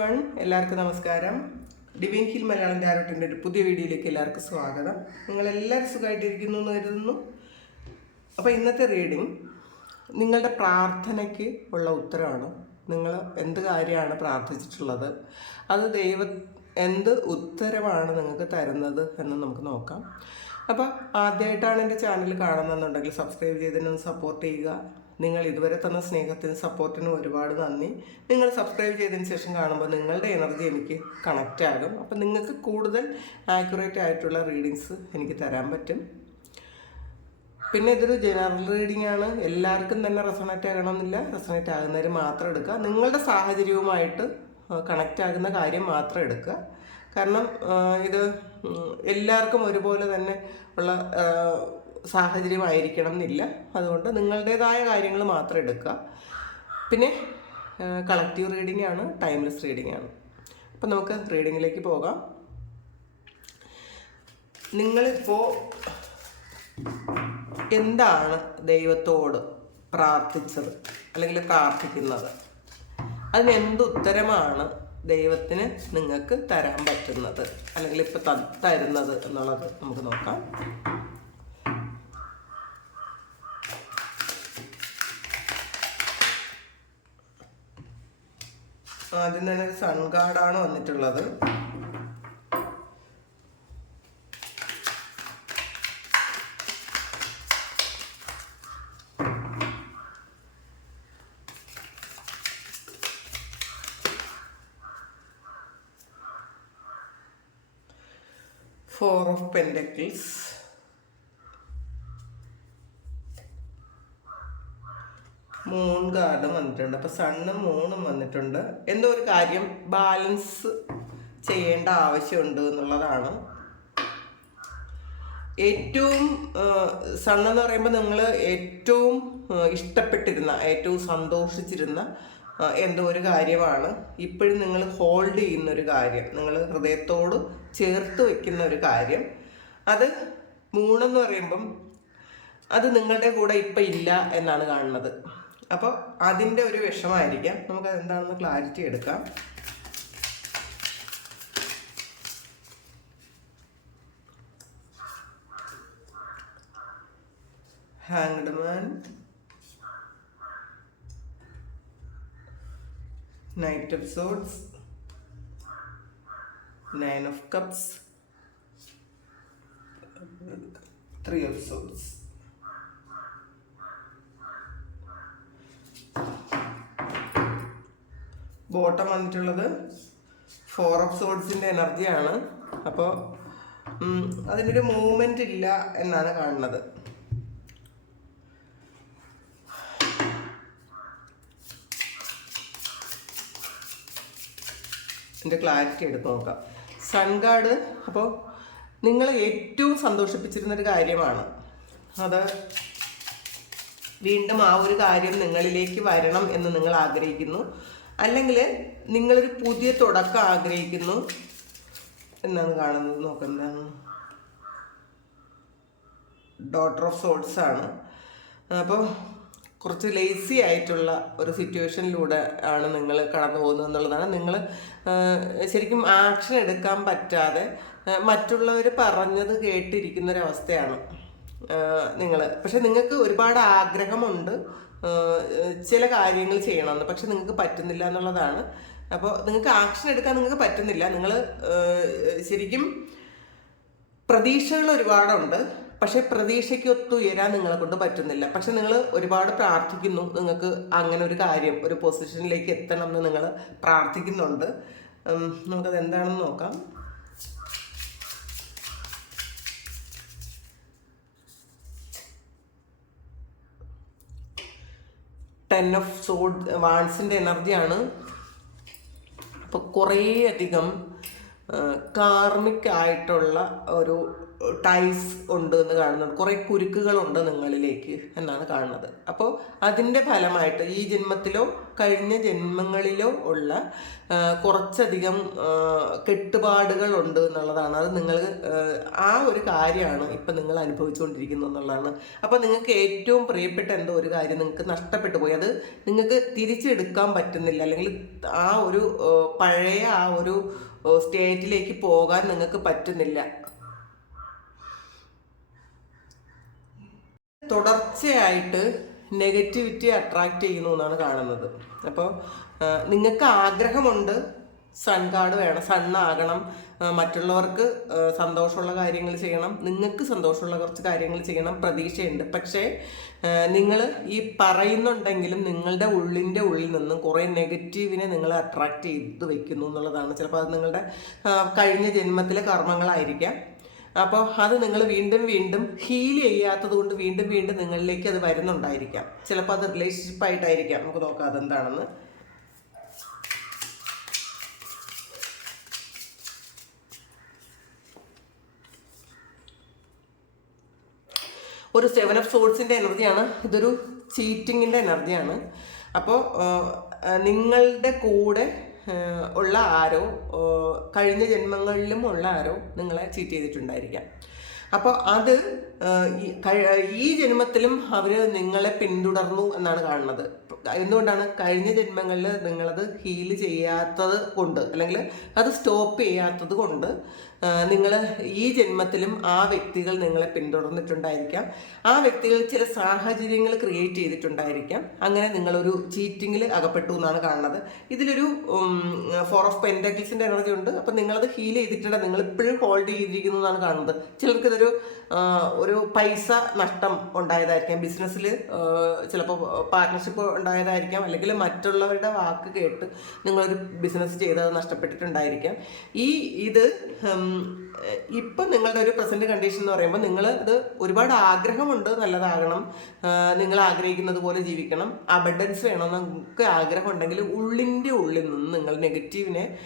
One എല്ലാവർക്കും നമസ്കാരം. Divin hill Malayalam ടാരോട്ടിന്റെ ഒരു പുതിയ വീഡിയോയിലേക്ക് എല്ലാവർക്കും സ്വാഗതം. നിങ്ങളെല്ലാവരും സുഖമായിട്ടിരിക്കുന്നു എന്ന് കരുതുന്നു. അപ്പോൾ ഇന്നത്തെ റീഡിങ് നിങ്ങളുടെ പ്രാർത്ഥനയ്ക്ക് ഉള്ള ഉത്തരമാണ് നിങ്ങൾ എന്ത് കാര്യമാണ് പ്രാർത്ഥിച്ചിട്ടുള്ളത്? അത് ദൈവ എന്ത് ഉത്തരവാണ് നിങ്ങൾക്ക് തരുന്നത് എന്ന് നമുക്ക് നോക്കാം. അപ്പോൾ ആദ്യമായിട്ടാണ് എന്റെ ചാനൽ കാണുന്നതെന്നുണ്ടെങ്കിൽ സബ്സ്ക്രൈബ് ചെയ്തതിനൊന്ന് സപ്പോർട്ട് ചെയ്യുക. നിങ്ങൾ ഇതുവരെ തന്ന സ്നേഹത്തിനും സപ്പോർട്ടിനും ഒരുപാട് നന്ദി. നിങ്ങൾ സബ്സ്ക്രൈബ് ചെയ്തതിന് ശേഷം കാണുമ്പോൾ നിങ്ങളുടെ എനർജി എനിക്ക് കണക്റ്റ് ആകും. അപ്പം നിങ്ങൾക്ക് കൂടുതൽ ആക്യുറേറ്റ് ആയിട്ടുള്ള റീഡിങ്സ് എനിക്ക് തരാൻ പറ്റും. പിന്നെ ഇതൊരു ജനറൽ റീഡിംഗ് ആണ്. എല്ലാവർക്കും തന്നെ റെസണേറ്റ് ആകണമെന്നില്ല. റെസണേറ്റ് ആകുന്നവർ മാത്രം എടുക്കുക. നിങ്ങളുടെ സാഹചര്യവുമായിട്ട് കണക്റ്റ് ആകുന്ന കാര്യം മാത്രം എടുക്കുക. കാരണം ഇത് എല്ലാവർക്കും ഒരുപോലെ തന്നെ ഉള്ള സാഹചര്യമായിരിക്കണം എന്നില്ല അതുകൊണ്ട് നിങ്ങളുടേതായ കാര്യങ്ങൾ മാത്രം എടുക്കുക. പിന്നെ കളക്റ്റീവ് റീഡിംഗ് ആണ് ടൈംലെസ് റീഡിംഗ് ആണ്. അപ്പം നമുക്ക് റീഡിങ്ങിലേക്ക് പോകാം. നിങ്ങളിപ്പോൾ എന്താണ് ദൈവത്തോട് പ്രാർത്ഥിച്ചത്? അല്ലെങ്കിൽ പ്രാർത്ഥിക്കുന്നത്? അതിന് എന്ത് ഉത്തരമാണ് ദൈവത്തിന് നിങ്ങൾക്ക് തരാൻ പറ്റുന്നത്? അല്ലെങ്കിൽ ഇപ്പം തരുന്നത് എന്നുള്ളത് നമുക്ക് നോക്കാം. ആദ്യം തന്നെ ഒരു സൺഗാർഡാണ് വന്നിട്ടുള്ളത്. ഫോർ ഓഫ് പെൻഡക്കിൾസ് മൂൺ ഗാർഡും വന്നിട്ടുണ്ട്. അപ്പൊ സണ്ണും മൂണും വന്നിട്ടുണ്ട്. എന്തോ ഒരു കാര്യം ബാലൻസ് ചെയ്യേണ്ട ആവശ്യമുണ്ട് എന്നുള്ളതാണ്. ഏറ്റവും സണ്ണെന്ന് പറയുമ്പോൾ നിങ്ങൾ ഏറ്റവും ഇഷ്ടപ്പെട്ടിരുന്ന ഏറ്റവും സന്തോഷിച്ചിരുന്ന എന്തോ ഒരു കാര്യമാണ്. ഇപ്പോഴും നിങ്ങൾ ഹോൾഡ് ചെയ്യുന്ന ഒരു കാര്യം. നിങ്ങൾ ഹൃദയത്തോട് ചേർത്ത് വെക്കുന്ന ഒരു കാര്യം. അത് മൂണെന്ന് പറയുമ്പം അത് നിങ്ങളുടെ കൂടെ ഇപ്പം ഇല്ല എന്നാണ് കാണുന്നത്. അപ്പോൾ അതിന്റെ ഒരു വിഷമായിരിക്കാം. നമുക്ക് അതെന്താണെന്ന് ക്ലാരിറ്റി എടുക്കാം. Hanged man knight of swords nine of cups three of swords bottom വന്നിട്ടുള്ളത് ഫോർ ഓഫ് സോഡ്സിന്റെ എനർജിയാണ്. അപ്പോൾ അതിനൊരു മൂവ്മെന്റ് ഇല്ല എന്നാണ് കാണുന്നത്. എന്റെ ക്ലാരിറ്റി എടുത്ത് നോക്കാം. സൺഗാർഡ് അപ്പോൾ നിങ്ങൾ ഏറ്റവും സന്തോഷിപ്പിച്ചിരുന്നൊരു കാര്യമാണ്. അത് വീണ്ടും ആ ഒരു കാര്യം നിങ്ങളിലേക്ക് വരണം എന്ന് നിങ്ങൾ ആഗ്രഹിക്കുന്നു. അല്ലെങ്കിൽ നിങ്ങളൊരു പുതിയ തുടക്കം ആഗ്രഹിക്കുന്നു എന്നാണ് കാണുന്നത്. നോക്കുന്നത് ഡോട്ടർ ഓഫ് സോഡ്സ് ആണ്. അപ്പോൾ കുറച്ച് ലേസി ആയിട്ടുള്ള ഒരു സിറ്റുവേഷനിലൂടെ ആണ് നിങ്ങൾ കടന്നു പോകുന്നത് എന്നുള്ളതാണ്. നിങ്ങൾ ശരിക്കും ആക്ഷൻ എടുക്കാൻ പറ്റാതെ മറ്റുള്ളവർ പറഞ്ഞത് കേട്ടിരിക്കുന്ന ഒരവസ്ഥയാണ് നിങ്ങൾ പക്ഷെ നിങ്ങൾക്ക് ഒരുപാട് ആഗ്രഹമുണ്ട്. ചില കാര്യങ്ങൾ ചെയ്യണമെന്ന്. പക്ഷെ നിങ്ങൾക്ക് പറ്റുന്നില്ല എന്നുള്ളതാണ്. അപ്പോൾ നിങ്ങൾക്ക് ആക്ഷൻ എടുക്കാൻ നിങ്ങൾക്ക് പറ്റുന്നില്ല. നിങ്ങൾ ശരിക്കും പ്രതീക്ഷകൾ ഒരുപാടുണ്ട്. പക്ഷെ പ്രതീക്ഷയ്ക്ക് ഒത്തുയരാൻ നിങ്ങളെ കൊണ്ട് പറ്റുന്നില്ല. പക്ഷെ നിങ്ങൾ ഒരുപാട് പ്രാർത്ഥിക്കുന്നു നിങ്ങൾക്ക് അങ്ങനെ ഒരു കാര്യം ഒരു പൊസിഷനിലേക്ക് എത്തണം എന്ന് നിങ്ങൾ പ്രാർത്ഥിക്കുന്നുണ്ട്. നമുക്കത് എന്താണെന്ന് നോക്കാം. ടെൻ ഓഫ് സോഡ് വാൺസിന്റെ എനർജിയാണ് അപ്പോൾ കുറേയധികം കാർമിക് ആയിട്ടുള്ള ഒരു ടൈസ് ഉണ്ട് എന്ന് കാണുന്നുണ്ട് കുറേ കുരുക്കുകളുണ്ട് നിങ്ങളിലേക്ക് എന്നാണ് കാണുന്നത്. അപ്പോൾ അതിന്റെ ഫലമായിട്ട് ഈ ജന്മത്തിലോ കഴിഞ്ഞ ജന്മങ്ങളിലോ ഉള്ള കുറച്ചധികം കെട്ടുപാടുകൾ ഉണ്ട് എന്നുള്ളതാണ്. അത് നിങ്ങൾ ആ ഒരു കാര്യമാണ് ഇപ്പം നിങ്ങൾ അനുഭവിച്ചുകൊണ്ടിരിക്കുന്നത് എന്നുള്ളതാണ്. അപ്പോൾ നിങ്ങൾക്ക് ഏറ്റവും പ്രിയപ്പെട്ട എന്തോ ഒരു കാര്യം നിങ്ങൾക്ക് നഷ്ടപ്പെട്ടു പോയി. അത് നിങ്ങൾക്ക് തിരിച്ചെടുക്കാൻ പറ്റുന്നില്ല. അല്ലെങ്കിൽ ആ ഒരു പഴയ ആ ഒരു സ്റ്റേറ്റിലേക്ക് പോകാൻ നിങ്ങൾക്ക് പറ്റുന്നില്ല. തുടർച്ചയായിട്ട് നെഗറ്റിവിറ്റി അട്രാക്റ്റ് ചെയ്യുന്നു എന്നാണ് കാണുന്നത്. അപ്പോൾ നിങ്ങൾക്ക് ആഗ്രഹമുണ്ട് സൺ കാർഡ് വേണം സണ്ണാകണം മറ്റുള്ളവർക്ക് സന്തോഷമുള്ള കാര്യങ്ങൾ ചെയ്യണം നിങ്ങൾക്ക് സന്തോഷമുള്ള കുറച്ച് കാര്യങ്ങൾ ചെയ്യണം പ്രതീക്ഷയുണ്ട്. പക്ഷേ നിങ്ങൾ ഈ പറയുന്നുണ്ടെങ്കിലും നിങ്ങളുടെ ഉള്ളിന്റെ ഉള്ളിൽ നിന്നും കുറേ നെഗറ്റീവിനെ നിങ്ങൾ അട്രാക്റ്റ് ചെയ്ത് വെക്കുന്നു എന്നുള്ളതാണ്. ചിലപ്പോൾ അത് നിങ്ങളുടെ കഴിഞ്ഞ ജന്മത്തിലെ കർമ്മങ്ങളായിരിക്കാം. അപ്പോൾ അത് നിങ്ങൾ വീണ്ടും വീണ്ടും ഹീൽ ചെയ്യാത്തത് കൊണ്ട് വീണ്ടും വീണ്ടും നിങ്ങളിലേക്ക് അത് വരുന്നുണ്ടായിരിക്കാം. ചിലപ്പോൾ അത് റിലേഷൻഷിപ്പായിട്ടായിരിക്കാം നമുക്ക് നോക്കാം അതെന്താണെന്ന്. ഒരു സെവൻ ഓഫ് സോൾസിന്റെ എനർജിയാണ്. ഇതൊരു ചീറ്റിങ്ങിന്റെ എനർജിയാണ്. അപ്പോൾ നിങ്ങളുടെ കൂടെ ഉള്ള ആരോ കഴിഞ്ഞ ജന്മങ്ങളിലും ഉള്ള ആരോ നിങ്ങളെ ചീറ്റ് ചെയ്തിട്ടുണ്ടായിരിക്കാം. അപ്പോൾ അത് ഈ ഈ ജന്മത്തിലും അവർ നിങ്ങളെ പിന്തുടർന്നു എന്നാണ് കാണുന്നത്. എന്തുകൊണ്ടാണ്? കഴിഞ്ഞ ജന്മങ്ങളിൽ നിങ്ങളത് ഹീൽ ചെയ്യാത്തത് കൊണ്ട് അല്ലെങ്കിൽ അത് സ്റ്റോപ്പ് ചെയ്യാത്തത് കൊണ്ട് നിങ്ങൾ ഈ ജന്മത്തിലും ആ വ്യക്തികൾ നിങ്ങളെ പിന്തുടർന്നിട്ടുണ്ടായിരിക്കാം. ആ വ്യക്തികൾ ചില സാഹചര്യങ്ങൾ ക്രിയേറ്റ് ചെയ്തിട്ടുണ്ടായിരിക്കാം. അങ്ങനെ നിങ്ങളൊരു ചീറ്റിങ്ങിൽ അകപ്പെട്ടു എന്നാണ് കാണുന്നത്. ഇതിലൊരു ഫോർ ഓഫ് പെന്റാക്കിൾസിന്റെ എനർജി ഉണ്ട്. അപ്പം നിങ്ങളത് ഹീൽ ചെയ്തിട്ടുണ്ട്. നിങ്ങൾ ഇപ്പോഴും ഹോൾഡ് ചെയ്തിരിക്കുന്നു എന്നാണ് കാണുന്നത്. ചിലർക്ക് ഇതൊരു ഒരു പൈസ നഷ്ടം ഉണ്ടായതായിരിക്കാം. ബിസിനസ്സിൽ ചിലപ്പോൾ പാർട്ട്ണർഷിപ്പ് ഉണ്ടായതായിരിക്കാം. അല്ലെങ്കിൽ മറ്റുള്ളവരുടെ വാക്ക് കേട്ട് നിങ്ങളൊരു ബിസിനസ് ചെയ്ത് അത് നഷ്ടപ്പെട്ടിട്ടുണ്ടായിരിക്കാം. ഈ ഇത് ഇപ്പം നിങ്ങളുടെ ഒരു പ്രസന്റ് കണ്ടീഷൻ എന്ന് പറയുമ്പോൾ നിങ്ങൾ ഇത് ഒരുപാട് ആഗ്രഹമുണ്ട് നല്ലതാകണം. നിങ്ങൾ ആഗ്രഹിക്കുന്നത് പോലെ ജീവിക്കണം. അബഡൻസ് വേണമെന്നൊക്കെ ആഗ്രഹം ഉണ്ടെങ്കിൽ ഉള്ളിന്റെ ഉള്ളിൽ നിന്ന് നിങ്ങൾ നെഗറ്റീവിനെ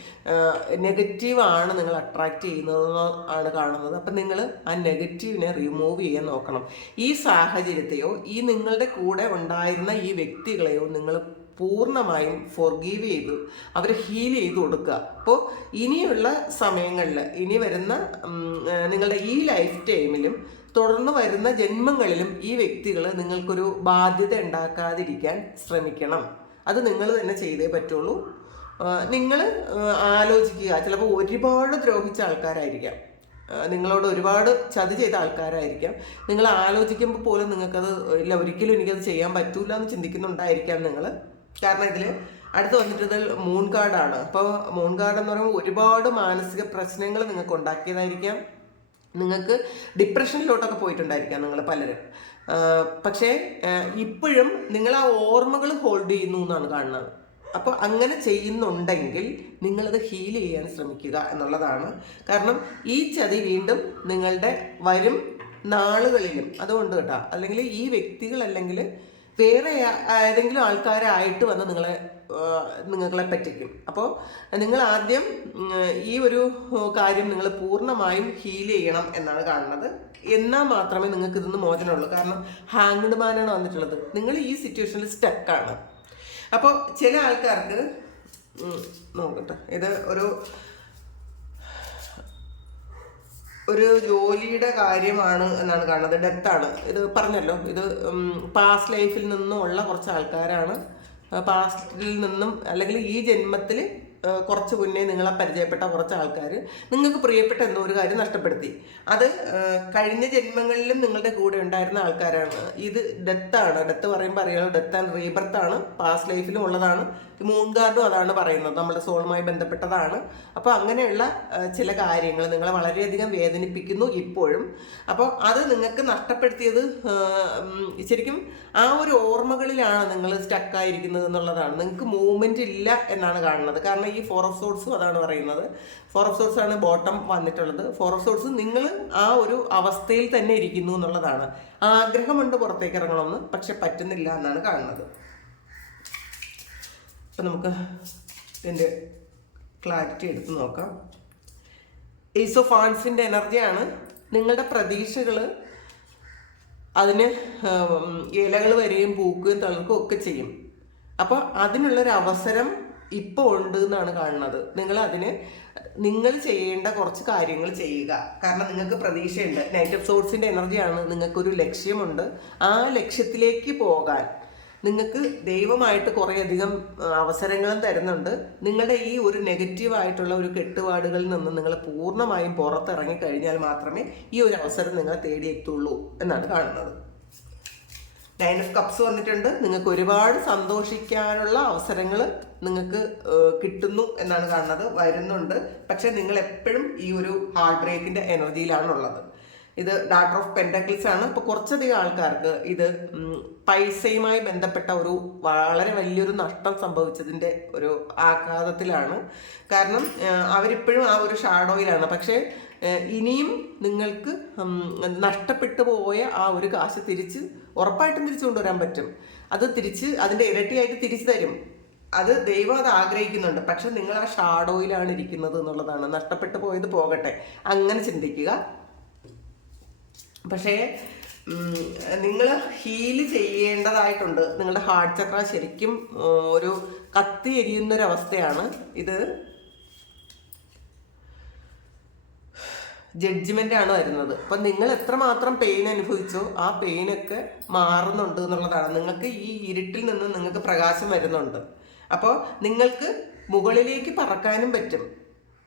നെഗറ്റീവാണ് നിങ്ങൾ അട്രാക്റ്റ് ചെയ്യുന്നത് ആണ് കാണുന്നത്. അപ്പം നിങ്ങൾ ആ നെഗറ്റീവിനെ റിമൂവ് ചെയ്യാൻ നോക്കണം. ഈ സാഹചര്യത്തെയോ ഈ നിങ്ങളുടെ കൂടെ ഉണ്ടായിരുന്ന ഈ വ്യക്തികളെയോ നിങ്ങൾ പൂർണമായും ഫോർഗീവ് ചെയ്തു അവരെ ഹീൽ ചെയ്ത് കൊടുക്കുക. അപ്പോൾ ഇനിയുള്ള സമയങ്ങളിൽ ഇനി വരുന്ന നിങ്ങളുടെ ഈ ലൈഫ് ടൈമിലും തുടർന്ന് വരുന്ന ജന്മങ്ങളിലും ഈ വ്യക്തികൾ നിങ്ങൾക്കൊരു ബാധ്യത ഉണ്ടാക്കാതിരിക്കാൻ ശ്രമിക്കണം. അത് നിങ്ങൾ തന്നെ ചെയ്തേ പറ്റുള്ളൂ. നിങ്ങൾ ആലോചിക്കുക. ചിലപ്പോൾ ഒരുപാട് ദ്രോഹിച്ച ആൾക്കാരായിരിക്കാം. നിങ്ങളോട് ഒരുപാട് ചതി ചെയ്ത ആൾക്കാരായിരിക്കാം. നിങ്ങൾ ആലോചിക്കുമ്പോൾ പോലും നിങ്ങൾക്കത് ഇല്ല ഒരിക്കലും എനിക്കത് ചെയ്യാൻ പറ്റൂല എന്ന് ചിന്തിക്കുന്നുണ്ടായിരിക്കാം നിങ്ങൾ കാരണം ഇതിൽ അടുത്ത് വന്നിട്ടത് മൂൺ കാർഡാണ് അപ്പോൾ മൂൺ കാർഡ് എന്ന് പറയുമ്പോൾ ഒരുപാട് മാനസിക പ്രശ്നങ്ങൾ നിങ്ങൾക്ക് ഉണ്ടാക്കിയതായിരിക്കാം. നിങ്ങൾക്ക് ഡിപ്രഷനിലോട്ടൊക്കെ പോയിട്ടുണ്ടായിരിക്കാം നിങ്ങൾ പലരും. പക്ഷേ ഇപ്പോഴും നിങ്ങൾ ആ ഓർമ്മകൾ ഹോൾഡ് ചെയ്യുന്നു എന്നാണ് കാണുന്നത്. അപ്പോൾ അങ്ങനെ ചെയ്യുന്നുണ്ടെങ്കിൽ നിങ്ങളത് ഹീൽ ചെയ്യാൻ ശ്രമിക്കുക എന്നുള്ളതാണ്. കാരണം ഈ ചതി വീണ്ടും നിങ്ങളുടെ വരും നാളുകളിലും അതുകൊണ്ട് കേട്ടോ അല്ലെങ്കിൽ ഈ വ്യക്തികൾ അല്ലെങ്കിൽ വേറെ ഏതെങ്കിലും ആൾക്കാരായിട്ട് വന്ന് നിങ്ങളെ നിങ്ങളെ പറ്റിക്കും. അപ്പോൾ നിങ്ങൾ ആദ്യം ഈ ഒരു കാര്യം നിങ്ങൾ പൂർണമായും ഹീൽ ചെയ്യണം എന്നാണ് കാണുന്നത്. എന്നാൽ മാത്രമേ നിങ്ങൾക്ക് ഇതിന്ന് മോചനമുള്ളൂ. കാരണം ഹാങ്ഡ് മാനാണ് വന്നിട്ടുള്ളത്. നിങ്ങൾ ഈ സിറ്റുവേഷനിൽ സ്റ്റക്കാണ് അപ്പോൾ ചില ആൾക്കാർക്ക് നോക്കട്ടെ. ഇത് ഒരു ഒരു ജോലിയുടെ കാര്യമാണ് എന്നാണ് കാണുന്നത്. ഡെത്താണ്. ഇത് പറഞ്ഞല്ലോ. ഇത് പാസ്റ്റ് ലൈഫിൽ നിന്നും ഉള്ള കുറച്ച് ആൾക്കാരാണ് പാസ്റ്റിൽ നിന്നും അല്ലെങ്കിൽ ഈ ജന്മത്തിൽ കുറച്ച് മുന്നേ നിങ്ങളെ പരിചയപ്പെട്ട കുറച്ച് ആൾക്കാർ നിങ്ങൾക്ക് പ്രിയപ്പെട്ട എന്തോ ഒരു കാര്യം നഷ്ടപ്പെടുത്തി. അത് കഴിഞ്ഞ ജന്മങ്ങളിലും നിങ്ങളുടെ കൂടെ ഉണ്ടായിരുന്ന ആൾക്കാരാണ്. ഇത് ഡെത്താണ് ഡെത്ത് പറയുമ്പോൾ അറിയാലോ ഡെത്ത് ആൻഡ് റീബർത്ത് ആണ്. പാസ്റ്റ് ലൈഫിലും ഉള്ളതാണ്. മൂൺ അതാണ് പറയുന്നത്. നമ്മുടെ സോളുമായി ബന്ധപ്പെട്ടതാണ്. അപ്പോൾ അങ്ങനെയുള്ള ചില കാര്യങ്ങൾ നിങ്ങളെ വളരെയധികം വേദനിപ്പിക്കുന്നു ഇപ്പോഴും. അപ്പോൾ അത് നിങ്ങൾക്ക് നഷ്ടപ്പെടുത്തിയത് ശരിക്കും ആ ഒരു ഓർമ്മകളിലാണ് നിങ്ങൾ സ്റ്റക്കായിരിക്കുന്നത് എന്നുള്ളതാണ്. നിങ്ങൾക്ക് മൂവ്മെന്റ് ഇല്ല എന്നാണ് കാണുന്നത്. കാരണം ഈ ഫോർ ഓഫ് സോഴ്സും അതാണ് പറയുന്നത്. ഫോർ ഓഫ് സോഡ്സ് ആണ് ബോട്ടം വന്നിട്ടുള്ളത്. ഫോർ ഓഫ് സോഴ്സ് നിങ്ങൾ ആ ഒരു അവസ്ഥയിൽ തന്നെ ഇരിക്കുന്നു എന്നുള്ളതാണ്. ആഗ്രഹമുണ്ട് പുറത്തേക്ക് ഇറങ്ങണമെന്ന് പക്ഷെ പറ്റുന്നില്ല എന്നാണ് കാണുന്നത്. അപ്പം നമുക്ക് ഇതിന്റെ ക്ലാരിറ്റി എടുത്ത് നോക്കാം. ഏസ് ഓഫ് ആൻസിന്റെ എനർജിയാണ് നിങ്ങളുടെ പ്രതീക്ഷകൾ അതിന് ഇലകൾ വരികയും പൂക്കുകയും തളർക്കുകയും ഒക്കെ ചെയ്യും. അപ്പോൾ അതിനുള്ളൊരു അവസരം ഇപ്പോൾ ഉണ്ട് എന്നാണ് കാണുന്നത്. നിങ്ങൾ അതിന് നിങ്ങൾ ചെയ്യേണ്ട കുറച്ച് കാര്യങ്ങൾ ചെയ്യുക. കാരണം നിങ്ങൾക്ക് പ്രതീക്ഷയുണ്ട്. നൈറ്റ് ഓഫ് സോഴ്സിന്റെ എനർജിയാണ് നിങ്ങൾക്കൊരു ലക്ഷ്യമുണ്ട്. ആ ലക്ഷ്യത്തിലേക്ക് പോകാൻ. നിങ്ങൾക്ക് ദൈവമായിട്ട് കുറേയധികം അവസരങ്ങളും തരുന്നുണ്ട്. നിങ്ങളുടെ ഈ ഒരു നെഗറ്റീവായിട്ടുള്ള ഒരു കെട്ടുപാടുകളിൽ നിന്ന് നിങ്ങൾ പൂർണമായും പുറത്തിറങ്ങി കഴിഞ്ഞാൽ മാത്രമേ ഈ ഒരു അവസരം നിങ്ങളെ തേടിയെത്തുള്ളൂ എന്നാണ് കാണുന്നത്. നയൻ ഓഫ് കപ്സ് വന്നിട്ടുണ്ട്. നിങ്ങൾക്ക് ഒരുപാട് സന്തോഷിക്കാനുള്ള അവസരങ്ങൾ നിങ്ങൾക്ക് കിട്ടുന്നു എന്നാണ് കാണുന്നത്. വരുന്നുണ്ട്. പക്ഷെ നിങ്ങൾ എപ്പോഴും ഈ ഒരു ഹാർട്ട് ബ്രേക്കിന്റെ എനർജിയിലാണുള്ളത് ഇത് ഡാറ്റർ ഓഫ് പെൻഡക്കിൾസ് ആണ്. ഇപ്പൊ കുറച്ചധികം ആൾക്കാർക്ക് ഇത് പൈസയുമായി ബന്ധപ്പെട്ട ഒരു വളരെ വലിയൊരു നഷ്ടം സംഭവിച്ചതിന്റെ ഒരു ആഘാതത്തിലാണ്. കാരണം അവരിപ്പോഴും ആ ഒരു ഷാഡോയിലാണ്. പക്ഷേ ഇനിയും നിങ്ങൾക്ക് നഷ്ടപ്പെട്ടു പോയ ആ ഒരു കാശ് തിരിച്ച് ഉറപ്പായിട്ടും തിരിച്ചു കൊണ്ടുവരാൻ പറ്റും. അത് തിരിച്ച് അതിന്റെ ഇരട്ടിയായിട്ട് തിരിച്ചു തരും. അത് ദൈവം അത് ആഗ്രഹിക്കുന്നുണ്ട്. പക്ഷെ നിങ്ങൾ ആ ഷാഡോയിലാണ് ഇരിക്കുന്നത് എന്നുള്ളതാണ്. നഷ്ടപ്പെട്ടു പോയത് പോകട്ടെ. അങ്ങനെ ചിന്തിക്കുക. പക്ഷേ നിങ്ങൾ ഹീൽ ചെയ്യേണ്ടതായിട്ടുണ്ട്. നിങ്ങളുടെ ഹാർട്ട് ചക്ര ശരിക്കും ഒരു കത്തി എരിയുന്നൊരവസ്ഥയാണ്. ഇത് ജഡ്ജ്മെന്റ് ആണ് വരുന്നത്. അപ്പം നിങ്ങൾ എത്രമാത്രം പെയിൻ അനുഭവിച്ചോ ആ പെയിനൊക്കെ മാറുന്നുണ്ട് എന്നുള്ളതാണ്. നിങ്ങൾക്ക് ഈ ഇരുട്ടിൽ നിന്ന് നിങ്ങൾക്ക് പ്രകാശം വരുന്നുണ്ട്. അപ്പോൾ നിങ്ങൾക്ക് മുകളിലേക്ക് പറക്കാനും പറ്റും.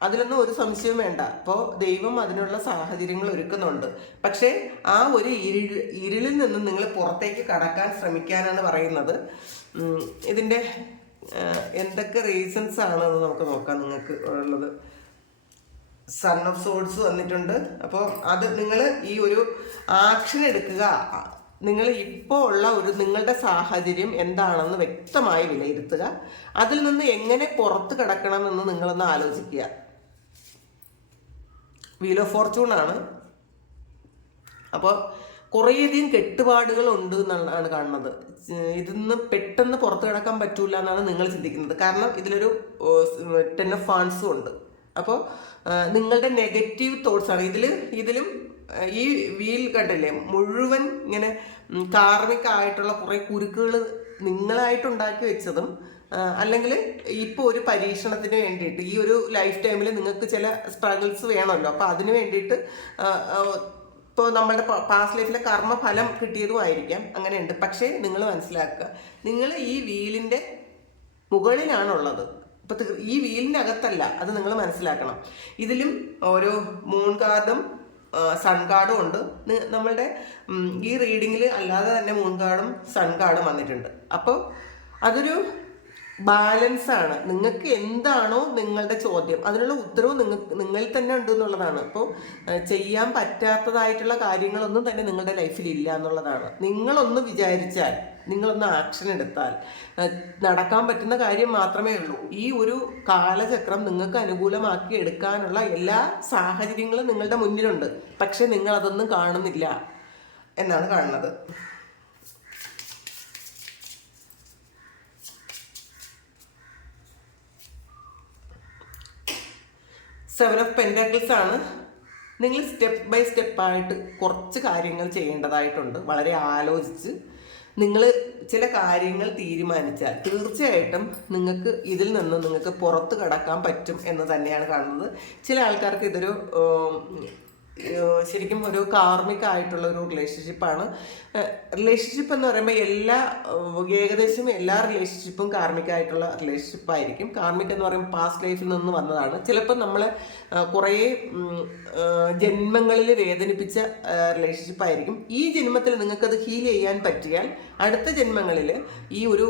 അതിലൊന്നും ഒരു സംശയവും വേണ്ട. അപ്പോൾ ദൈവം അതിനുള്ള സാഹചര്യങ്ങൾ ഒരുക്കുന്നുണ്ട്. പക്ഷേ ആ ഒരു ഇരുൾ ഇരുളിൽ നിന്ന് നിങ്ങൾ പുറത്തേക്ക് കടക്കാൻ ശ്രമിക്കാനാണ് പറയുന്നത്. ഇതിന്റെ എന്തൊക്കെ റീസൺസ് ആണെന്ന് നമുക്ക് നോക്കാം നിങ്ങൾക്ക് ഉള്ളത്. സൺ ഓഫ് സോൾസ് വന്നിട്ടുണ്ട്. അപ്പോൾ അത് നിങ്ങൾ ഈ ഒരു ആക്ഷൻ എടുക്കുക. നിങ്ങൾ ഇപ്പോൾ ഉള്ള ഒരു നിങ്ങളുടെ സാഹചര്യം എന്താണെന്ന് വ്യക്തമായി വിലയിരുത്തുക. അതിൽ നിന്ന് എങ്ങനെ പുറത്ത് കിടക്കണമെന്ന് നിങ്ങളൊന്ന് ആലോചിക്കുക. വീൽ ഓഫ് ഫോർച്യൂൺ ആണ്. അപ്പോൾ കുറേയധികം കെട്ടുപാടുകൾ ഉണ്ട് എന്നാണ് കാണുന്നത്. ഇതിന്ന് പെട്ടെന്ന് പുറത്തു കിടക്കാൻ പറ്റൂല എന്നാണ് നിങ്ങൾ ചിന്തിക്കുന്നത്. കാരണം ഇതിലൊരു ടെൻ ഓഫ് ഫാൻസും ഉണ്ട്. അപ്പോൾ നിങ്ങളുടെ നെഗറ്റീവ് തോട്ട്സ് ആണ്. ഇതിൽ ഇതിലും ഈ വീൽ കണ്ടില്ലേ മുഴുവൻ ഇങ്ങനെ കാർമിക് ആയിട്ടുള്ള കുറേ കുരുക്കുകൾ നിങ്ങളായിട്ടുണ്ടാക്കി വെച്ചതും അല്ലെങ്കിൽ ഇപ്പോൾ ഒരു പരീക്ഷണത്തിന് വേണ്ടിയിട്ട് ഈ ഒരു ലൈഫ് ടൈമിൽ നിങ്ങൾക്ക് ചില സ്ട്രഗിൾസ് വേണമല്ലോ. അപ്പോൾ അതിന് വേണ്ടിയിട്ട് ഇപ്പോൾ നമ്മുടെ പാസ്റ്റ് ലൈഫിലെ കർമ്മഫലം കിട്ടിയതും ആയിരിക്കാം. അങ്ങനെയുണ്ട്. പക്ഷേ നിങ്ങൾ മനസ്സിലാക്കുക നിങ്ങൾ ഈ വീലിന്റെ മുകളിലാണുള്ളത്. ഇപ്പൊ ഈ വീലിന്റെ അകത്തല്ല അത് നിങ്ങൾ മനസ്സിലാക്കണം. ഇതിലും ഓരോ മൂൺ കാർഡും സൺ കാർഡും ഉണ്ട്. നമ്മളുടെ ഈ റീഡിങ്ങിൽ അല്ലാതെ തന്നെ മൂൺ കാർഡും സൺ കാർഡും വന്നിട്ടുണ്ട്. അപ്പോൾ അതൊരു ബാലൻസ് ആണ്. നിങ്ങൾക്ക് എന്താണോ നിങ്ങളുടെ ചോദ്യം അതിനുള്ള ഉത്തരവും നിങ്ങൾ നിങ്ങളിൽ തന്നെ ഉണ്ട് എന്നുള്ളതാണ്. അപ്പോൾ ചെയ്യാൻ പറ്റാത്തതായിട്ടുള്ള കാര്യങ്ങളൊന്നും തന്നെ നിങ്ങളുടെ ലൈഫിൽ ഇല്ല എന്നുള്ളതാണ്. നിങ്ങളൊന്ന് വിചാരിച്ചാൽ നിങ്ങളൊന്ന് ആക്ഷൻ എടുത്താൽ നടക്കാൻ പറ്റുന്ന കാര്യം മാത്രമേ ഉള്ളൂ. ഈ ഒരു കാലചക്രം നിങ്ങൾക്ക് അനുകൂലമാക്കി എടുക്കാനുള്ള എല്ലാ സാഹചര്യങ്ങളും നിങ്ങളുടെ മുന്നിലുണ്ട്. പക്ഷേ നിങ്ങൾ അതൊന്നും കാണുന്നില്ല എന്നാണ് കാണുന്നത്. സെവൻ ഓഫ് പെന്റാക്കിൾസ് ആണ്. നിങ്ങൾ സ്റ്റെപ്പ് ബൈ സ്റ്റെപ്പായിട്ട് കുറച്ച് കാര്യങ്ങൾ ചെയ്യേണ്ടതായിട്ടുണ്ട്. വളരെ ആലോചിച്ച് നിങ്ങൾ ചില കാര്യങ്ങൾ തീരുമാനിച്ചാൽ തീർച്ചയായിട്ടും നിങ്ങൾക്ക് ഇതിൽ നിന്ന് നിങ്ങൾക്ക് പുറത്ത് കടക്കാൻ പറ്റും എന്ന് തന്നെയാണ് കാണുന്നത്. ചില ആൾക്കാർക്ക് ഇതൊരു ശരിക്കും ഒരു കാർമിക ആയിട്ടുള്ള ഒരു റിലേഷൻഷിപ്പാണ് റിലേഷൻഷിപ്പ് എന്ന് പറയുമ്പോൾ എല്ലാ ഏകദേശം എല്ലാ റിലേഷൻഷിപ്പും കാർമിക ആയിട്ടുള്ള റിലേഷൻഷിപ്പ് ആയിരിക്കും. കാർമിക എന്ന് പറയുമ്പോൾ പാസ്റ്റ് ലൈഫിൽ നിന്ന് വന്നതാണ്. ചിലപ്പോൾ നമ്മൾ കുറേ ജന്മങ്ങളിൽ വേദനിപ്പിച്ച റിലേഷൻഷിപ്പ് ആയിരിക്കും. ഈ ജന്മത്തിൽ നിങ്ങൾക്കത് ഹീൽ ചെയ്യാൻ പറ്റിയാൽ അടുത്ത ജന്മങ്ങളിൽ ഈ ഒരു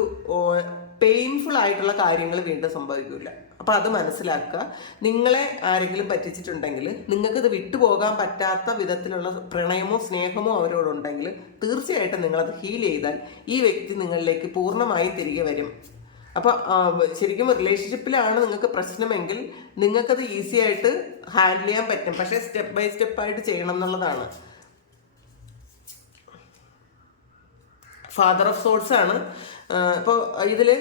പെയിൻഫുൾ ആയിട്ടുള്ള കാര്യങ്ങൾ വീണ്ടും സംഭവിക്കില്ല അപ്പോൾ അത് മനസ്സിലാക്കുക. നിങ്ങളെ ആരെങ്കിലും പറ്റിച്ചിട്ടുണ്ടെങ്കിൽ നിങ്ങൾക്കിത് വിട്ടുപോകാൻ പറ്റാത്ത വിധത്തിലുള്ള പ്രണയമോ സ്നേഹമോ അവരോടുണ്ടെങ്കിൽ തീർച്ചയായിട്ടും നിങ്ങളത് ഹീൽ ചെയ്താൽ ഈ വ്യക്തി നിങ്ങളിലേക്ക് പൂർണമായും തിരികെ വരും. അപ്പോൾ ശരിക്കും റിലേഷൻഷിപ്പിലാണ് നിങ്ങൾക്ക് പ്രശ്നമെങ്കിൽ നിങ്ങൾക്കത് ഈസി ആയിട്ട് ഹാൻഡിൽ ചെയ്യാൻ പറ്റും. പക്ഷേ സ്റ്റെപ്പ് ബൈ സ്റ്റെപ്പ് ആയിട്ട് ചെയ്യണം എന്നുള്ളതാണ്. ഫാദർ ഓഫ് സോൾസ് ആണ്. ഇപ്പോൾ ഇതിൽ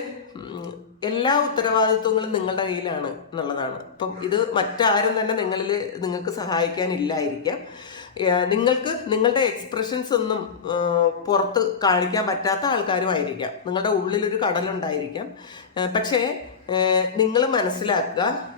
എല്ലാ ഉത്തരവാദിത്വങ്ങളും നിങ്ങളുടെ കയ്യിലാണ് എന്നുള്ളതാണ്. അപ്പം ഇത് മറ്റാരും തന്നെ നിങ്ങളിൽ നിങ്ങൾക്ക് സഹായിക്കാനില്ലായിരിക്കാം. നിങ്ങൾക്ക് നിങ്ങളുടെ എക്സ്പ്രഷൻസ് ഒന്നും പുറത്ത് കാണിക്കാൻ പറ്റാത്ത ആൾക്കാരുമായിരിക്കാം നിങ്ങളുടെ ഉള്ളിലൊരു കടലുണ്ടായിരിക്കാം. പക്ഷേ നിങ്ങൾ മനസ്സിലാക്കുക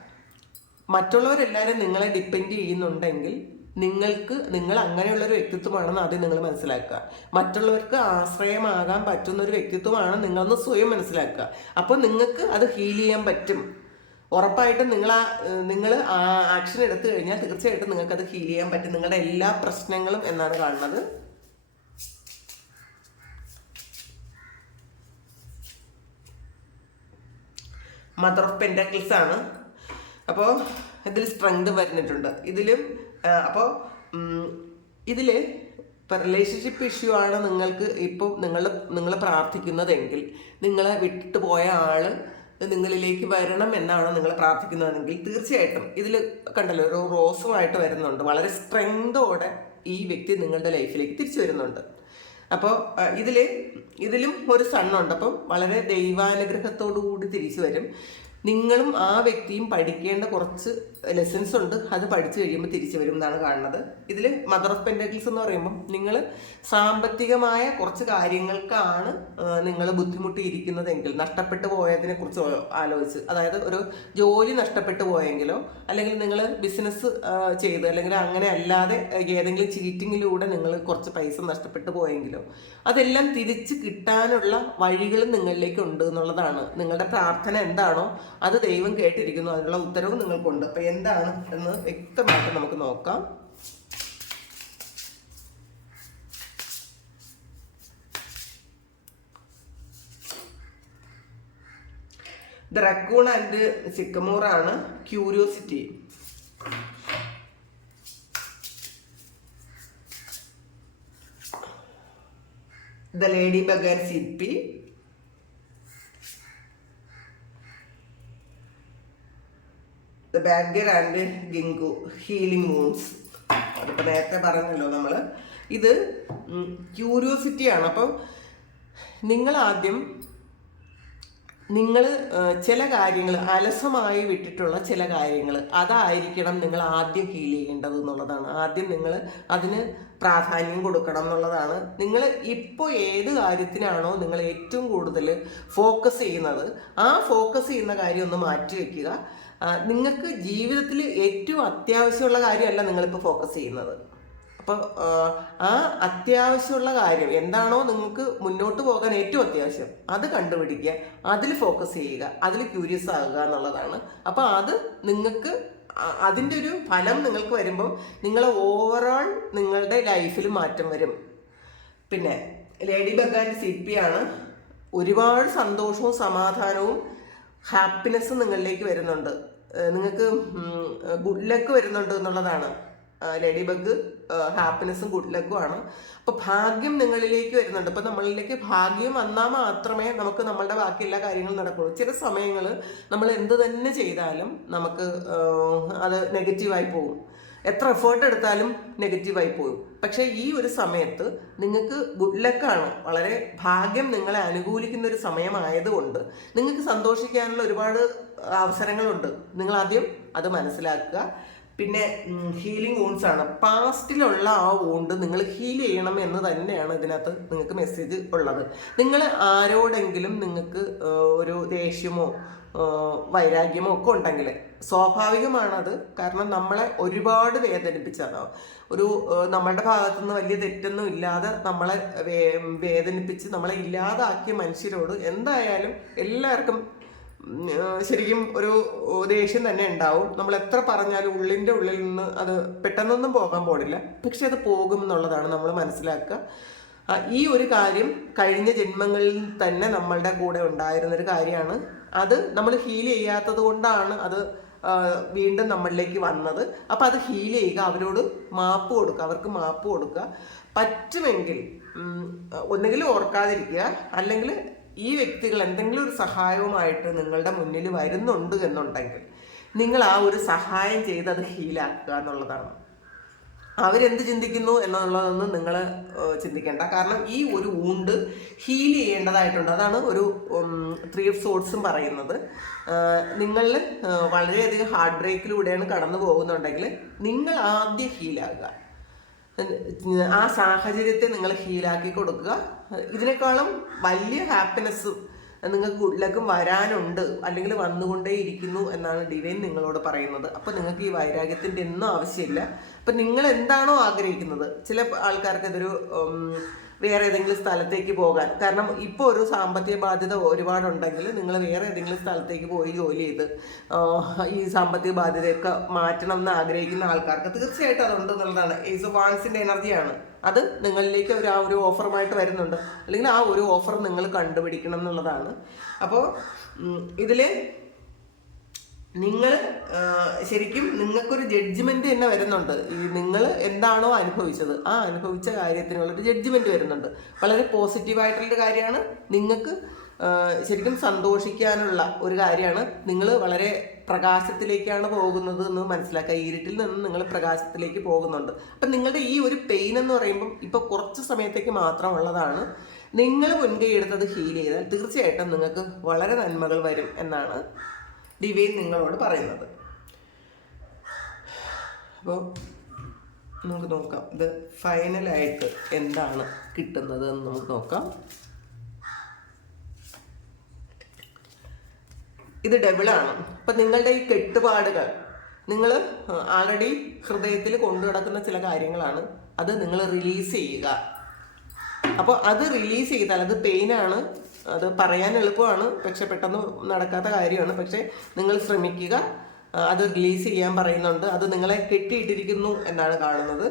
മറ്റുള്ളവരെല്ലാവരും നിങ്ങളെ ഡിപ്പെൻഡ് ചെയ്യുന്നുണ്ടെങ്കിൽ നിങ്ങൾക്ക് നിങ്ങൾ അങ്ങനെയുള്ള ഒരു വ്യക്തിത്വമാണെന്ന് ആദ്യം നിങ്ങൾ മനസ്സിലാക്കുക. മറ്റുള്ളവർക്ക് ആശ്രയമാകാൻ പറ്റുന്ന ഒരു വ്യക്തിത്വമാണ് നിങ്ങളെന്ന് സ്വയം മനസ്സിലാക്കുക. അപ്പോൾ നിങ്ങൾക്ക് അത് ഹീൽ ചെയ്യാൻ പറ്റും. ഉറപ്പായിട്ടും നിങ്ങൾ ആ നിങ്ങൾ ആ ആക്ഷൻ എടുത്തു കഴിഞ്ഞാൽ തീർച്ചയായിട്ടും നിങ്ങൾക്ക് അത് ഹീൽ ചെയ്യാൻ പറ്റും. നിങ്ങളുടെ എല്ലാ പ്രശ്നങ്ങളും എന്നാണ് കാണുന്നത്. മദർ ഓഫ് പെൻഡക്കിൾസ് ആണ്. അപ്പോൾ ഇതിൽ സ്ട്രെങ്ത് വരുന്നിട്ടുണ്ട്. ഇതിലും അപ്പോൾ ഇതിൽ ഇപ്പം റിലേഷൻഷിപ്പ് ഇഷ്യൂ ആണ് നിങ്ങൾക്ക് ഇപ്പോൾ നിങ്ങൾ നിങ്ങൾ പ്രാർത്ഥിക്കുന്നതെങ്കിൽ നിങ്ങളെ വിട്ടിട്ട് പോയ ആൾ നിങ്ങളിലേക്ക് വരണം എന്നാണ് നിങ്ങൾ പ്രാർത്ഥിക്കുന്നതെങ്കിൽ തീർച്ചയായിട്ടും ഇതിൽ കണ്ടല്ലോ ഒരു റോസുമായിട്ട് വരുന്നുണ്ട്. വളരെ സ്ട്രെങ്തോടെ ഈ വ്യക്തി നിങ്ങളുടെ ലൈഫിലേക്ക് തിരിച്ചു വരുന്നുണ്ട്. അപ്പോൾ ഇതിൽ ഇതിലും ഒരു സണ്ണുണ്ട് അപ്പം വളരെ ദൈവാനുഗ്രഹത്തോടു കൂടി തിരിച്ചു വരും. നിങ്ങളും ആ വ്യക്തിയും പഠിക്കേണ്ട കുറച്ച് ലെസൺസ് ഉണ്ട്. അത് പഠിച്ചു കഴിയുമ്പോൾ തിരിച്ചു വരും എന്നാണ് കാണുന്നത്. ഇതിൽ മദർ ഓഫ് പെൻഡക്കിൾസ് എന്ന് പറയുമ്പോൾ നിങ്ങൾ സാമ്പത്തികമായ കുറച്ച് കാര്യങ്ങൾക്കാണ് നിങ്ങൾ ബുദ്ധിമുട്ടിയിരിക്കുന്നതെങ്കിൽ നഷ്ടപ്പെട്ടു പോയതിനെ കുറിച്ച് ആലോചിച്ച് അതായത് ഒരു ജോലി നഷ്ടപ്പെട്ടു പോയെങ്കിലോ അല്ലെങ്കിൽ നിങ്ങൾ ബിസിനസ് ചെയ്ത് അല്ലെങ്കിൽ അങ്ങനെ അല്ലാതെ ഏതെങ്കിലും ചീറ്റിങ്ങിലൂടെ നിങ്ങൾ കുറച്ച് പൈസ നഷ്ടപ്പെട്ടു പോയെങ്കിലോ അതെല്ലാം തിരിച്ച് കിട്ടാനുള്ള വഴികളും നിങ്ങളിലേക്ക് ഉണ്ട് എന്നുള്ളതാണ്. നിങ്ങളുടെ പ്രാർത്ഥന എന്താണോ അത് ദൈവം കേട്ടിരിക്കുന്നു. അതിനുള്ള ഉത്തരവും നിങ്ങൾക്കുണ്ട്. അപ്പം എന്താണ് എന്ന് വ്യക്തമായിട്ട് നമുക്ക് നോക്കാം. ദ റക്കൂൺ ആൻഡ് സിക്കമൂർ ആണ് curiosity. The lady bug and sippy the badger and ginkgo healing moons അതിപ്പോൾ നേരത്തെ പറഞ്ഞല്ലോ നമ്മൾ ഇത് ക്യൂരിയോസിറ്റിയാണ് അപ്പം നിങ്ങൾ ആദ്യം നിങ്ങൾ ചില കാര്യങ്ങൾ അലസമായി വിട്ടിട്ടുള്ള ചില കാര്യങ്ങൾ അതായിരിക്കണം നിങ്ങൾ ആദ്യം ഹീൽ ചെയ്യേണ്ടത് എന്നുള്ളതാണ്. ആദ്യം നിങ്ങൾ അതിന് പ്രാധാന്യം കൊടുക്കണം എന്നുള്ളതാണ്. നിങ്ങൾ ഇപ്പോൾ ഏത് കാര്യത്തിനാണോ നിങ്ങൾ ഏറ്റവും കൂടുതൽ ഫോക്കസ് ചെയ്യുന്നത് ആ ഫോക്കസ് ചെയ്യുന്ന കാര്യം ഒന്ന് മാറ്റി വയ്ക്കുക നിങ്ങൾക്ക് ജീവിതത്തിൽ ഏറ്റവും അത്യാവശ്യമുള്ള കാര്യമല്ല നിങ്ങളിപ്പോൾ ഫോക്കസ് ചെയ്യുന്നത്. അപ്പോൾ ആ അത്യാവശ്യമുള്ള കാര്യം എന്താണോ നിങ്ങൾക്ക് മുന്നോട്ട് പോകാൻ ഏറ്റവും അത്യാവശ്യം അത് കണ്ടുപിടിക്കുക അതിൽ ഫോക്കസ് ചെയ്യുക അതിൽ ക്യൂരിയസ് ആകുക എന്നുള്ളതാണ്. അപ്പോൾ അത് നിങ്ങൾക്ക് അതിന്റെ ഒരു ഫലം നിങ്ങൾക്ക് വരുമ്പോൾ നിങ്ങൾ ഓവറോൾ നിങ്ങളുടെ ലൈഫിൽ മാറ്റം വരും. പിന്നെ lady bug and sippy ആണ് ഒരുപാട് സന്തോഷവും സമാധാനവും ഹാപ്പിനെസ്സും നിങ്ങളിലേക്ക് വരുന്നുണ്ട്. നിങ്ങൾക്ക് ഗുഡ് ലക്ക് വരുന്നുണ്ട് എന്നുള്ളതാണ്. ലേഡി ബഗ് ഹാപ്പിനെസ്സും ഗുഡ് ലക്കും ആണ്. അപ്പോൾ ഭാഗ്യം നിങ്ങളിലേക്ക് വരുന്നുണ്ട്. അപ്പോൾ നമ്മളിലേക്ക് ഭാഗ്യം വന്നാൽ മാത്രമേ നമുക്ക് നമ്മളുടെ ബാക്കി എല്ലാ കാര്യങ്ങളും നടക്കുള്ളൂ. ചില സമയങ്ങൾ നമ്മൾ എന്ത് തന്നെ ചെയ്താലും നമുക്ക് അത് നെഗറ്റീവായി പോകും. എത്ര എഫേർട്ട് എടുത്താലും നെഗറ്റീവായി പോകും. പക്ഷേ ഈ ഒരു സമയത്ത് നിങ്ങൾക്ക് ഗുഡ് ലക്കാണ് വളരെ ഭാഗ്യം നിങ്ങളെ അനുകൂലിക്കുന്ന ഒരു സമയമായതുകൊണ്ട് നിങ്ങൾക്ക് സന്തോഷിക്കാനുള്ള ഒരുപാട് അവസരങ്ങളുണ്ട്. നിങ്ങൾ ആദ്യം അത് മനസ്സിലാക്കുക. പിന്നെ ഹീലിംഗ് വൂൺസ് ആണ്. പാസ്റ്റിലുള്ള ആ വൂണ്ട് നിങ്ങൾ ഹീൽ ചെയ്യണം എന്ന് തന്നെയാണ് ഇതിനകത്ത് നിങ്ങൾക്ക് മെസ്സേജ് ഉള്ളത്. നിങ്ങൾ ആരോടെങ്കിലും നിങ്ങൾക്ക് ഒരു ദേഷ്യമോ വൈരാഗ്യമോ ഒക്കെ ഉണ്ടെങ്കിൽ സ്വാഭാവികമാണത്. കാരണം നമ്മളെ ഒരുപാട് വേദനിപ്പിച്ചതാണ് ഒരു നമ്മളുടെ ഭാഗത്തു നിന്ന് വലിയ തെറ്റൊന്നും ഇല്ലാതെ നമ്മളെ വേദനിപ്പിച്ച് നമ്മളെ ഇല്ലാതാക്കിയ മനുഷ്യരോട് എന്തായാലും എല്ലാവർക്കും ശരിക്കും ഒരു ദേഷ്യം തന്നെ ഉണ്ടാവും. നമ്മൾ എത്ര പറഞ്ഞാലും ഉള്ളിന്റെ ഉള്ളിൽ നിന്ന് അത് പെട്ടെന്നൊന്നും പോകാൻ പോടില്ല പക്ഷെ അത് പോകും എന്നുള്ളതാണ് നമ്മൾ മനസ്സിലാക്കുക. ഈ ഒരു കാര്യം കഴിഞ്ഞ ജന്മങ്ങളിൽ തന്നെ നമ്മളുടെ കൂടെ ഉണ്ടായിരുന്നൊരു കാര്യമാണ്. അത് നമ്മൾ ഹീൽ ചെയ്യാത്തത് കൊണ്ടാണ് അത് വീണ്ടും നമ്മളിലേക്ക് വന്നത്. അപ്പോൾ അത് ഹീൽ ചെയ്യുക അവരോട് മാപ്പ് കൊടുക്കുക അവർക്ക് മാപ്പ് കൊടുക്കുക. പറ്റുമെങ്കിൽ ഒന്നുകിൽ ഓർക്കാതിരിക്കുക അല്ലെങ്കിൽ ഈ വ്യക്തികൾ എന്തെങ്കിലും ഒരു സഹായവുമായിട്ട് നിങ്ങളുടെ മുന്നിൽ വരുന്നുണ്ട് എന്നുണ്ടെങ്കിൽ നിങ്ങൾ ആ ഒരു സഹായം ചെയ്ത് അത് ഹീലാക്കുക എന്നുള്ളതാണ്. അവരെന്ത് ചിന്തിക്കുന്നു എന്നുള്ളതൊന്നും നിങ്ങൾ ചിന്തിക്കേണ്ട. കാരണം ഈ ഒരു ഊണ്ട് ഹീൽ ചെയ്യേണ്ടതായിട്ടുണ്ട്. അതാണ് ഒരു ത്രീ ഓഫ് സോട്ട്സും പറയുന്നത്. നിങ്ങൾ വളരെയധികം ഹാർഡ് ബ്രേക്കിലൂടെയാണ് കടന്നു പോകുന്നുണ്ടെങ്കിൽ നിങ്ങൾ ആദ്യം ഹീലാകുക ആ സാഹചര്യത്തെ നിങ്ങൾ ഹീലാക്കി കൊടുക്കുക. ഇതിനേക്കാളും വലിയ ഹാപ്പിനെസ് നിങ്ങൾക്ക് ഗുഡ് ലക്ക് വരാനുണ്ട് അല്ലെങ്കിൽ വന്നുകൊണ്ടേ ഇരിക്കുന്നു എന്നാണ് ഡിവൈൻ നിങ്ങളോട് പറയുന്നത്. അപ്പോൾ നിങ്ങൾക്ക് ഈ വൈരാഗ്യത്തിന്റെ ഒന്നും ആവശ്യമില്ല. അപ്പം നിങ്ങൾ എന്താണോ ആഗ്രഹിക്കുന്നത്? ചില ആൾക്കാർക്ക് ഇതൊരു വേറെ ഏതെങ്കിലും സ്ഥലത്തേക്ക് പോകാൻ. കാരണം ഇപ്പോൾ ഒരു സാമ്പത്തിക ബാധ്യത ഒരുപാടുണ്ടെങ്കിൽ നിങ്ങൾ വേറെ ഏതെങ്കിലും സ്ഥലത്തേക്ക് പോയി ജോലി ചെയ്ത് ഈ സാമ്പത്തിക ബാധ്യതയൊക്കെ മാറ്റണം എന്ന് ആഗ്രഹിക്കുന്ന ആൾക്കാർക്ക് തീർച്ചയായിട്ടും അതുണ്ട് എന്നുള്ളതാണ്. ഏസ് ഓഫ് എനർജിയാണ് അത് നിങ്ങളിലേക്ക് ഒരു ആ ഒരു ഓഫറുമായിട്ട് വരുന്നുണ്ട്. അല്ലെങ്കിൽ ആ ഒരു ഓഫർ നിങ്ങൾ കണ്ടുപിടിക്കണം എന്നുള്ളതാണ്. അപ്പോൾ ഇതിൽ നിങ്ങൾ ശരിക്കും നിങ്ങൾക്കൊരു ജഡ്ജ്മെന്റ് തന്നെ വരുന്നുണ്ട്. ഈ നിങ്ങൾ എന്താണോ അനുഭവിച്ചത്. ആ അനുഭവിച്ച കാര്യത്തിനുള്ളൊരു ജഡ്ജ്മെന്റ് വരുന്നുണ്ട്. വളരെ പോസിറ്റീവായിട്ടുള്ളൊരു കാര്യമാണ്. നിങ്ങൾക്ക് ശരിക്കും സന്തോഷിക്കാനുള്ള ഒരു കാര്യമാണ്. നിങ്ങൾ വളരെ പ്രകാശത്തിലേക്കാണ് പോകുന്നത് എന്ന് മനസ്സിലാക്കുക. ഇരുട്ടിൽ നിന്ന് നിങ്ങൾ പ്രകാശത്തിലേക്ക് പോകുന്നുണ്ട്. അപ്പം നിങ്ങളുടെ ഈ ഒരു പെയിൻ എന്ന് പറയുമ്പം ഇപ്പോൾ കുറച്ച് സമയത്തേക്ക് മാത്രമുള്ളതാണ്. നിങ്ങൾ മുൻകൈ എടുത്തത് ഹീൽ ചെയ്താൽ തീർച്ചയായിട്ടും നിങ്ങൾക്ക് വളരെ നന്മകൾ വരും എന്നാണ് ഡിവൈൻ നിങ്ങളോട് പറയുന്നത്. അപ്പോൾ നമുക്ക് നോക്കാം. ഇത് ഫൈനലായിട്ട് എന്താണ് കിട്ടുന്നത് എന്ന് നമുക്ക് നോക്കാം. ഇത് ഡബിളാണ് അപ്പം നിങ്ങളുടെ ഈ കെട്ടുപാടുകൾ നിങ്ങൾ ആൾറെഡി ഹൃദയത്തിൽ കൊണ്ടു നടക്കുന്ന ചില കാര്യങ്ങളാണ് അത് നിങ്ങൾ റിലീസ് ചെയ്യുക. അപ്പോൾ അത് റിലീസ് ചെയ്താൽ അത് പെയിനാണ് അത് പറയാൻ എളുപ്പമാണ് പക്ഷെ പെട്ടെന്ന് നടക്കാത്ത കാര്യമാണ്. പക്ഷേ നിങ്ങൾ ശ്രമിക്കുക അത് റിലീസ് ചെയ്യാൻ പറയുന്നുണ്ട് അത് നിങ്ങളെ കെട്ടിയിട്ടിരിക്കുന്നു എന്നാണ് കാണുന്നത്.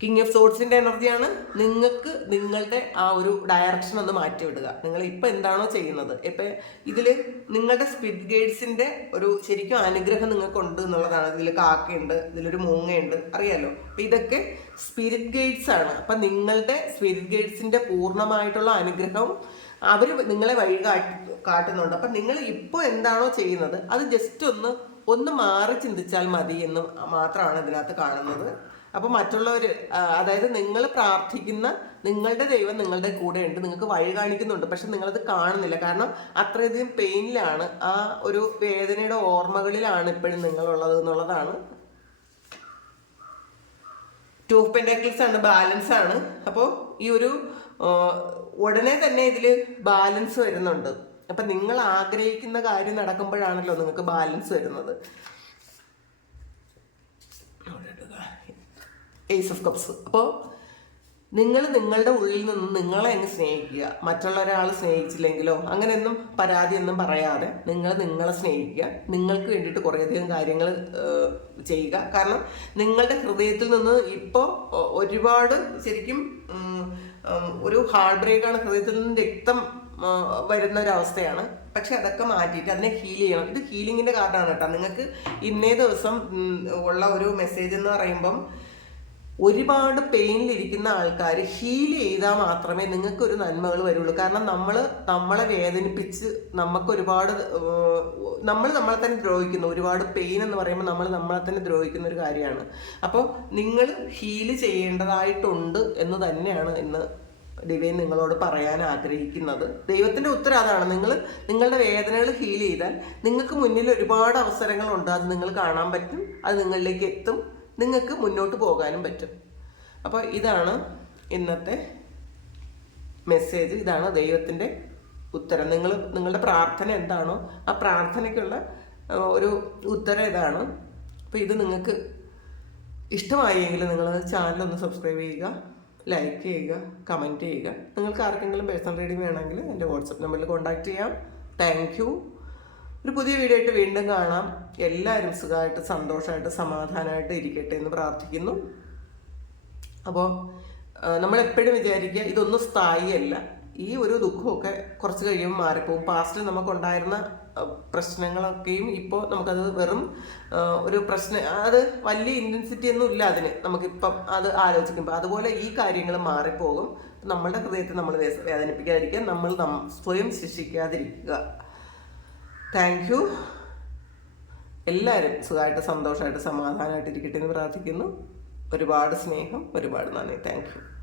കിങ് ഓഫ് സോഡ്സിന്റെ എനർജിയാണ് നിങ്ങൾക്ക് നിങ്ങളുടെ ആ ഒരു ഡയറക്ഷൻ ഒന്ന് മാറ്റി മാറ്റിവിടുക. നിങ്ങൾ ഇപ്പം എന്താണോ ചെയ്യുന്നത്? ഇപ്പം ഇതിൽ നിങ്ങളുടെ സ്പിഡ് ഗൈഡ്സിന്റെ ഒരു ശരിക്കും അനുഗ്രഹം നിങ്ങൾക്കുണ്ട് എന്നുള്ളതാണ്. ഇതിൽ കാക്കയുണ്ട് ഇതിലൊരു മൂങ്ങയുണ്ട് അറിയാലോ? അപ്പം ഇതൊക്കെ സ്പിരിറ്റ് ഗൈഡ്സ് ആണ്. അപ്പം നിങ്ങളുടെ സ്പിരിറ്റ് ഗൈഡ്സിന്റെ പൂർണമായിട്ടുള്ള അനുഗ്രഹം അവർ നിങ്ങളെ വഴി കാട്ടി കാട്ടുന്നുണ്ട്. അപ്പം നിങ്ങൾ ഇപ്പോൾ എന്താണോ ചെയ്യുന്നത് അത് ജസ്റ്റ് ഒന്ന് ഒന്ന് മാറി ചിന്തിച്ചാൽ മതി എന്ന് മാത്രമാണ് ഇതിനകത്ത് കാണുന്നത്. അപ്പോൾ മറ്റുള്ളവർ അതായത് നിങ്ങൾ പ്രാർത്ഥിക്കുന്ന നിങ്ങളുടെ ദൈവം നിങ്ങളുടെ കൂടെ ഉണ്ട് നിങ്ങൾക്ക് വഴി കാണിക്കുന്നുണ്ട്. പക്ഷെ നിങ്ങളത് കാണുന്നില്ല. കാരണം അത്രയധികം പെയിനിലാണ് ആ ഒരു വേദനയുടെ ഓർമ്മകളിലാണ് ഇപ്പോഴും നിങ്ങളുള്ളത് എന്നുള്ളതാണ്. ടൂ ഓഫ് പെൻഡാക്കിൾസ് ആണ് ബാലൻസ് ആണ്. അപ്പോൾ ഈ ഒരു ഉടനെ തന്നെ ഇതിൽ ബാലൻസ് വരുന്നുണ്ട്. അപ്പം നിങ്ങൾ ആഗ്രഹിക്കുന്ന കാര്യം നടക്കുമ്പോഴാണല്ലോ നിങ്ങൾക്ക് ബാലൻസ് വരുന്നത്. ഏസ് ഓഫ് കപ്സ് അപ്പോൾ നിങ്ങൾ നിങ്ങളുടെ ഉള്ളിൽ നിന്ന് നിങ്ങളെ അങ്ങ് സ്നേഹിക്കുക. മറ്റുള്ള ഒരാൾ സ്നേഹിച്ചില്ലെങ്കിലോ അങ്ങനെയൊന്നും പരാതിയൊന്നും പറയാതെ നിങ്ങൾ നിങ്ങളെ സ്നേഹിക്കുക. നിങ്ങൾക്ക് വേണ്ടിയിട്ട് കുറേയധികം കാര്യങ്ങൾ ചെയ്യുക. കാരണം നിങ്ങളുടെ ഹൃദയത്തിൽ നിന്ന് ഇപ്പോൾ ഒരുപാട് ശരിക്കും ഒരു ഹാർട്ട് ബ്രേക്കാണ് ഹൃദയത്തിൽ നിന്ന് രക്തം വരുന്ന ഒരവസ്ഥയാണ് പക്ഷെ അതൊക്കെ മാറ്റിയിട്ട് അതിനെ ഹീൽ ചെയ്യണം. ഇത് ഹീലിങ്ങിന്റെ കാർഡാണ് കേട്ടോ. നിങ്ങൾക്ക് ഇന്നേ ദിവസം ഉള്ള ഒരു മെസ്സേജ് എന്ന് പറയുമ്പം ഒരുപാട് പെയിനിലിരിക്കുന്ന ആൾക്കാർ ഹീൽ ചെയ്താൽ മാത്രമേ നിങ്ങൾക്കൊരു നന്മകൾ വരുള്ളൂ. കാരണം നമ്മൾ നമ്മളെ വേദനിപ്പിച്ച് നമുക്ക് ഒരുപാട് നമ്മൾ നമ്മളെ തന്നെ ദ്രോഹിക്കുന്നു. ഒരുപാട് പെയിൻ എന്ന് പറയുമ്പോൾ നമ്മൾ നമ്മളെ തന്നെ ദ്രോഹിക്കുന്ന ഒരു കാര്യമാണ്. അപ്പോൾ നിങ്ങൾ ഹീൽ ചെയ്യേണ്ടതായിട്ടുണ്ട് എന്ന് തന്നെയാണ് ഇന്ന് ഡിവൈൻ നിങ്ങളോട് പറയാൻ ആഗ്രഹിക്കുന്നത്. ദൈവത്തിന്റെ ഉത്തരം അതാണ്. നിങ്ങൾ നിങ്ങളുടെ വേദനകൾ ഹീൽ ചെയ്താൽ നിങ്ങൾക്ക് മുന്നിൽ ഒരുപാട് അവസരങ്ങളുണ്ട്. അത് നിങ്ങൾ കാണാൻ പറ്റും. അത് നിങ്ങളിലേക്ക് എത്തും. നിങ്ങൾക്ക് മുന്നോട്ട് പോകാനും പറ്റും. അപ്പോൾ ഇതാണ് ഇന്നത്തെ മെസ്സേജ് ഇതാണ് ദൈവത്തിന്റെ ഉത്തരം. നിങ്ങൾ നിങ്ങളുടെ പ്രാർത്ഥന എന്താണോ ആ പ്രാർത്ഥനയ്ക്കുള്ള ഒരു ഉത്തരം ഇതാണ്. അപ്പോൾ ഇത് നിങ്ങൾക്ക് ഇഷ്ടമായെങ്കിൽ നിങ്ങൾ ചാനൽ ഒന്ന് സബ്സ്ക്രൈബ് ചെയ്യുക ലൈക്ക് ചെയ്യുക കമന്റ് ചെയ്യുക. നിങ്ങൾക്ക് ആർക്കെങ്കിലും പേഴ്സണൽ റീഡിംഗ് വേണമെങ്കിൽ എന്റെ വാട്സപ്പ് നമ്പറിൽ കോൺടാക്റ്റ് ചെയ്യാം. താങ്ക് ഒരു പുതിയ വീഡിയോ ആയിട്ട് വീണ്ടും കാണാം. എല്ലാവരും സുഖമായിട്ട് സന്തോഷമായിട്ട് സമാധാനമായിട്ട് ഇരിക്കട്ടെ എന്ന് പ്രാർത്ഥിക്കുന്നു. അപ്പോൾ നമ്മൾ എപ്പോഴും വിചാരിക്കുക ഇതൊന്നും സ്ഥായിയല്ല. ഈ ഒരു ദുഃഖമൊക്കെ കുറച്ച് കഴിയുമ്പോൾ മാറിപ്പോകും. പാസ്റ്റിൽ നമുക്കുണ്ടായിരുന്ന പ്രശ്നങ്ങളൊക്കെയും ഇപ്പോൾ നമുക്കത് വെറും ഒരു പ്രശ്നം അത് വലിയ ഇന്റൻസിറ്റി ഒന്നും ഇല്ല അതിന്. നമുക്കിപ്പം അത് ആലോചിക്കുമ്പോൾ. അതുപോലെ ഈ കാര്യങ്ങൾ മാറിപ്പോകും. നമ്മളുടെ ഹൃദയത്തെ നമ്മൾ വേദനിപ്പിക്കാതിരിക്കുക. നമ്മൾ സ്വയം ശിക്ഷിക്കാതിരിക്കുക. താങ്ക് യു എല്ലാവരും സുഖമായിട്ട് സന്തോഷമായിട്ട് സമാധാനമായിട്ട് ഇരിക്കട്ടെ എന്ന് പ്രാർത്ഥിക്കുന്നു. ഒരുപാട് സ്നേഹം ഒരുപാട് നന്ദി. Thank you